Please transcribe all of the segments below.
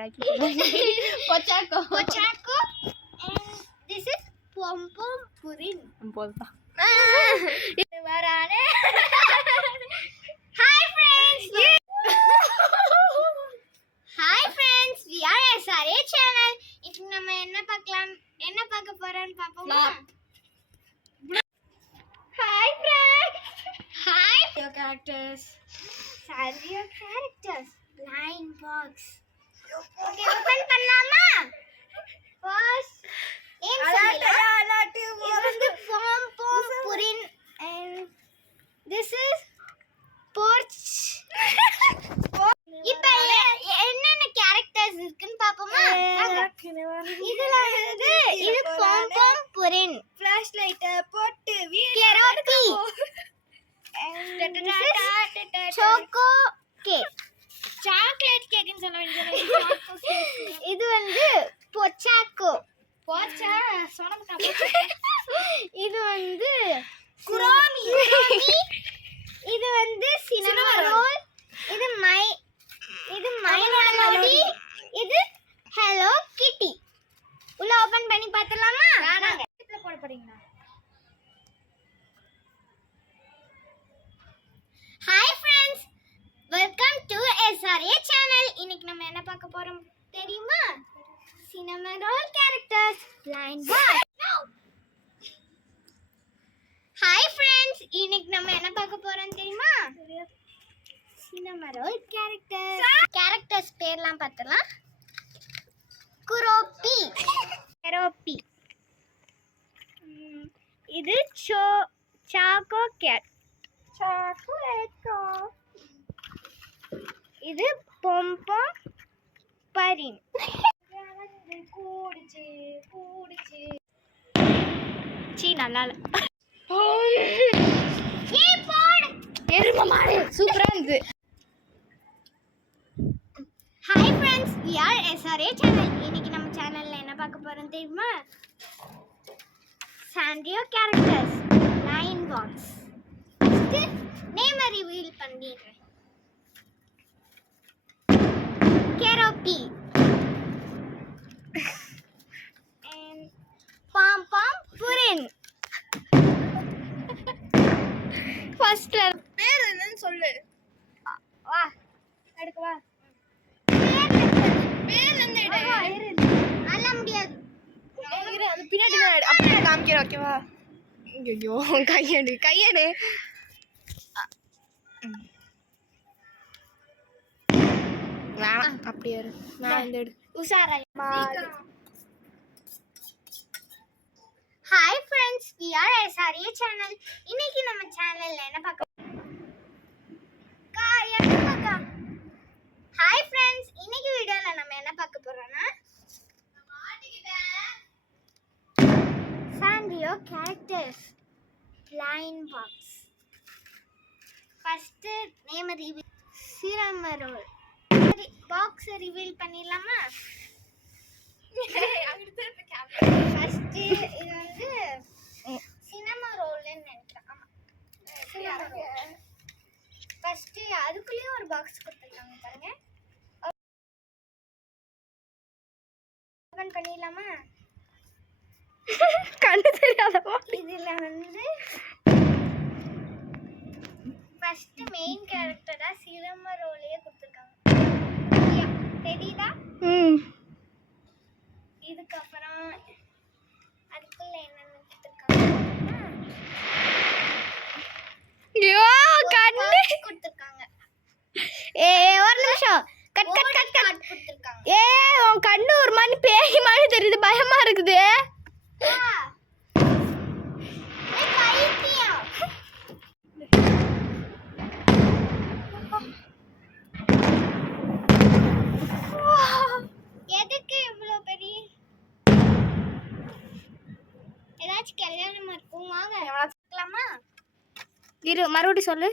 Pochaco. Pochaco. And this is Pom Pom Purin. போதுப்பா. வரானே. Hi friends. Hi friends. We are SRA channel. இப்போ நம்ம என்ன பார்க்க போறோம்னு பாப்போமா? Hi friends. Hi your characters. Sorry your characters. Line box. Okay, open பண்ணலாமா? First name சொல்லலாம். இது Pom Pom Purin and this is Porch. இப்போ என்னென்ன characters இருக்குன்னு பாப்போமா? இதுல வந்து இது Pom Pom Purin. flashlight போட்டு Keropi. Choco cake. சாக்லேட் கேக்னு சொல்ல வேண்டியது. இது வந்து Pochaco. போச்சா சொனமுட்டா. இது வந்து குரோமி. இது வந்து cinnamon roll. இது மைனோடி. இது Hello Kitty. உள்ள ஓபன் பண்ணி பார்த்தலாமா? வாங்க. இதுல போட போறீங்களா? Hi friends, welcome to SRA channel. இன்னைக்கு நம்ம என்ன பார்க்க போறோம் தெரியுமா? சினமன் ரோல் கேரக்டர்ஸ் லைன் பாய். ஹாய் ஃப்ரெண்ட்ஸ், இன்னைக்கு நம்ம என்ன பார்க்க போறோம் தெரியுமா? சினமன் ரோல் கேரக்டர்ஸ் பேர்லாம் பார்த்தலாம். குரோப்பி, கெரோப்பி. இது சாக்கோ கேட். இது பொம் பொம் பரின். நல்லா இல்ல. ஏய் போடு. எருமை மாடு சூப்பரா இருந்து. Hi friends, we are SRA channel. இன்னைக்கு நம்ம சேனல்ல என்ன பார்க்க போறோம் தெரியுமா? Sanrio characters line box. Name reveal பண்ணிடுறேன். Keroppi and Pom Pom Purin. ஃபர்ஸ்ட்ல பேர் என்னன்னு சொல்லு. வா எடுக்க வா. பேர் என்ன இடு. அல்ல முடியாது. இரு அது பின்னாடி தான் அப்படியே காமிக்கிறேன். ஓகேவா? ஐயோ கையெடு. வேணாம் அப்படியே இரு. நான் இந்த எடு. உஷாரா. Hi friends, we are SRA channel. இன்னைக்கு நம்ம சேனல்ல என்ன பார்க்க ஹாய் ஃப்ரெண்ட்ஸ், இன்னைக்கு வீடியோல நம்ம என்ன பார்க்க போறோம்னா Sanrio characters line box. First name reveal. Cinnamon roll box reveal பண்ணிடலாமா? ஃபர்ஸ்ட் இது வந்து சினமன் ரோல்னு நினைக்கிறேன். ஆமா, சினமன் ரோல். ஃபர்ஸ்ட் அதுக்குள்ளேயே ஒரு பாக்ஸ் கொடுத்துருக்காங்க பாருங்க. ஓபன் பண்ணிடலாமா? கண்ணு தெரியாதவா? இதுல வந்து ஃபர்ஸ்ட் மெயின் கேரக்டரா சினமன் ரோலையே கொடுத்துருக்காங்க. தெரியுதா? இதுக்கப்புறம் அதுக்குள்ள என்னென்ன கொடுத்துருக்காங்க? ஐயோ கண்ணு கொடுத்துருக்காங்க. ஒரு நிமிஷம். கட் கொடுத்துருக்காங்க. உன் கண்ணு ஒரு மாதிரி பேய் மாதிரி தெரியுது. பயமா இருக்குது. எதுக்கு இவ்வளோ பெரிய ஏதாச்சும் கல்யாணமா இருக்கும்? வாங்க பார்க்கலாமா? இரு மறுபடியும் சொல்லு.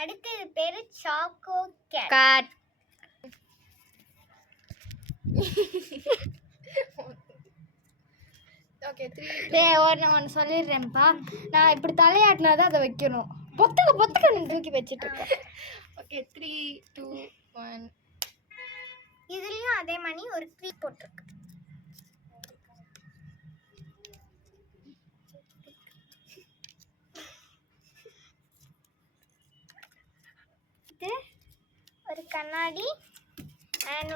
அடுத்து இது பேரு சாக்கோ கேட். காட். ஓகே 3 ஒன்று சொல்லிடுறேன்ப்பா. நான் இப்படி தலையாட்டினா தான் அதை வைக்கணும். பொத்துக்க தூக்கி வச்சிட்டு இருக்க. ஓகே 3 2 1. இதுலயும் அதே மாதிரி ஒரு க்ரீ போட்டிருக்கு. இது ஒரு கண்ணாடி and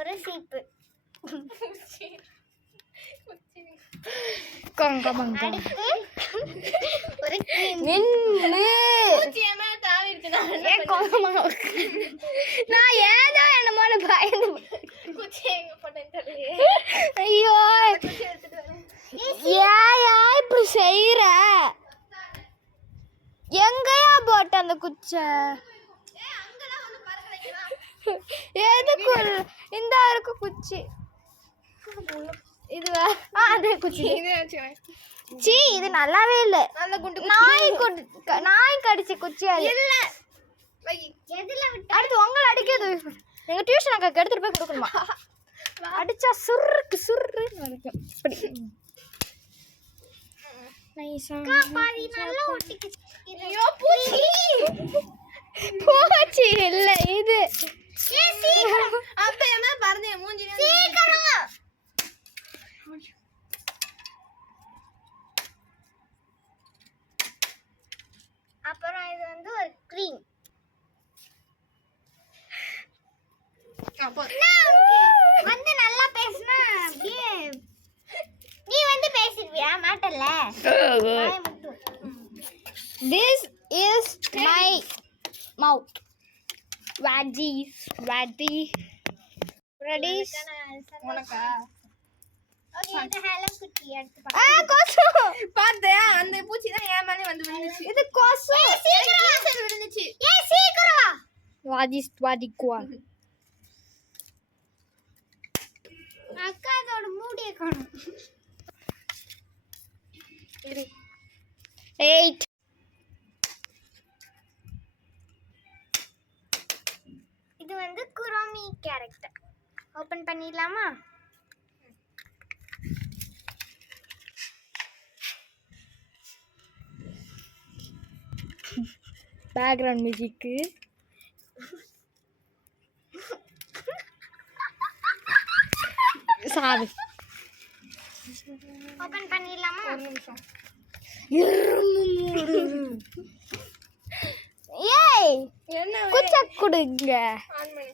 ஒரு சீப்பு. அடுத்து ஒரு cream. நான் ஏதோ என்னமோன்னு பயந்து ஐயோ ஏயா இப்படி செய்யற? எங்கயா போட்ட அந்த குச்சை? எதுக்கு இந்த இருக்கு குச்சி? இது அதே குச்சி. சீ இது நல்லாவே இல்ல. நாய் கடிச்ச குச்சி அது இல்ல. எதுல விட்டு அடுத்து உங்களை அடிக்கிறது எங்க டியூஷன் அக்காக்கு எடுத்துட்டு போய் கொடுக்கணுமா? அடிச்சா சுருக்கு இருக்கும். இப்படி நைஸா பாதி நல்லா ஒட்டிக்கிச்சு. ஐயோ பூச்சி பூச்சி இல்ல இது. சீக்கிரம் அப்ப என்ன பறந்தே மூஞ்சி சீக்கிரம். அப்புறம் இது வந்து ஒரு க்ரீம். வந்து நல்லா பேசினா அப்படியே நீ வந்து பேசிடுவியா மாட்டல்ல. This is my mouth. Ready. உனக்கா? ஓகே இந்த ஹலோ குட்டி எடுத்து கொசு பாத்தியா? அந்த பூச்சி தான் ஏன் மேலே வந்து விழுந்துச்சு. இது கொசு சீக்கிரம் விழுந்துச்சு. ஏய் சீக்கிரம் வாதிக்குவா. அக்கா இதோட மூடியை காணும். 8. இது வந்து குரோமி கேரக்டர். ஓபன் பண்ணிடலாமா? Background music. சாவி. ஓபன் பண்ணிடலாமா? ஒரு நிமிஷம். ஏய் என்ன குச்ச குடுங்க. ஆன் பண்ணு.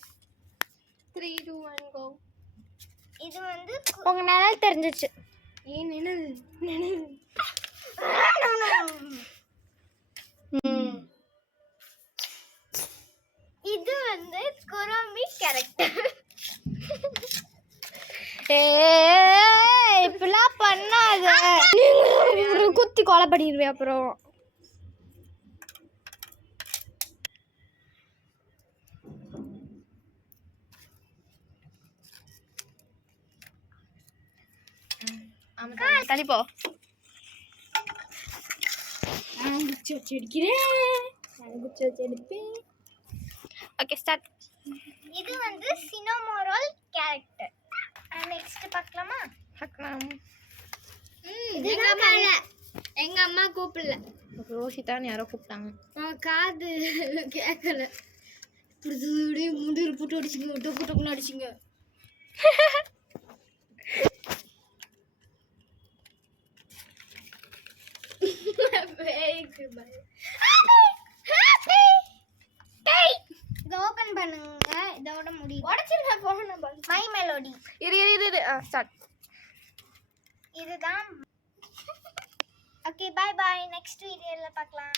3 2 1 கோ. இது வந்து உங்க நிழல் தெரிஞ்சிச்சு. ஏன் நிழல் இது வந்து குரோமி கேரக்டர். இப்பெல்லாம் பண்ணாத. குத்தி கொலை பண்ணிடுவேன் அப்புறம். தள்ளிப்போ. Okay start. இது வந்து சினமோரோல் கேரக்டர். நெக்ஸ்ட் பார்க்கலாமா? இதுதான் கலை. எங்க அம்மா கூப்பிடல. ரோஷிதான்னு யாரோ கூப்பிட்டாங்க. காது கேட்கல. இப்படி முந்திரி போட்டு அடிச்சுங்க, டொக்கு டொக்குன்னு அடிச்சுங்க. இதை ஓபன் பண்ணுங்க. இதோட முடியும். உடச்சிருங்க போன மை மெலோடி. இரு ஸ்டார்ட். இதுதான். Okay bye bye. நெக்ஸ்ட் வீடியோல பார்க்கலாம்.